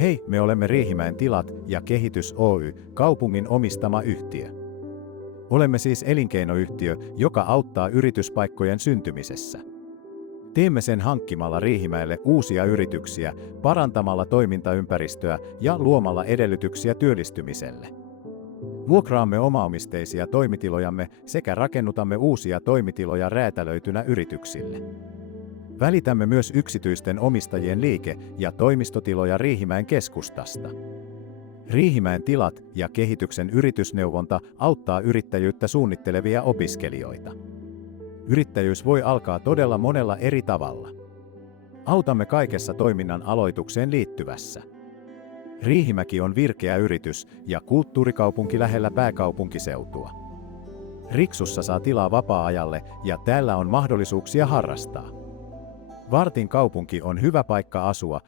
Hei, me olemme Riihimäen tilat ja kehitys Oy, kaupungin omistama yhtiö. Olemme siis elinkeinoyhtiö, joka auttaa yrityspaikkojen syntymisessä. Teemme sen hankkimalla Riihimäelle uusia yrityksiä, parantamalla toimintaympäristöä ja luomalla edellytyksiä työllistymiselle. Vuokraamme omaomisteisia toimitilojamme sekä rakennutamme uusia toimitiloja räätälöitynä yrityksille. Välitämme myös yksityisten omistajien liike- ja toimistotiloja Riihimäen keskustasta. Riihimäen tilat ja kehityksen yritysneuvonta auttaa yrittäjyyttä suunnittelevia opiskelijoita. Yrittäjyys voi alkaa todella monella eri tavalla. Autamme kaikessa toiminnan aloitukseen liittyvässä. Riihimäki on virkeä yritys ja kulttuurikaupunki lähellä pääkaupunkiseutua. Riksussa saa tilaa vapaa-ajalle ja täällä on mahdollisuuksia harrastaa. Vartin kaupunki on hyvä paikka asua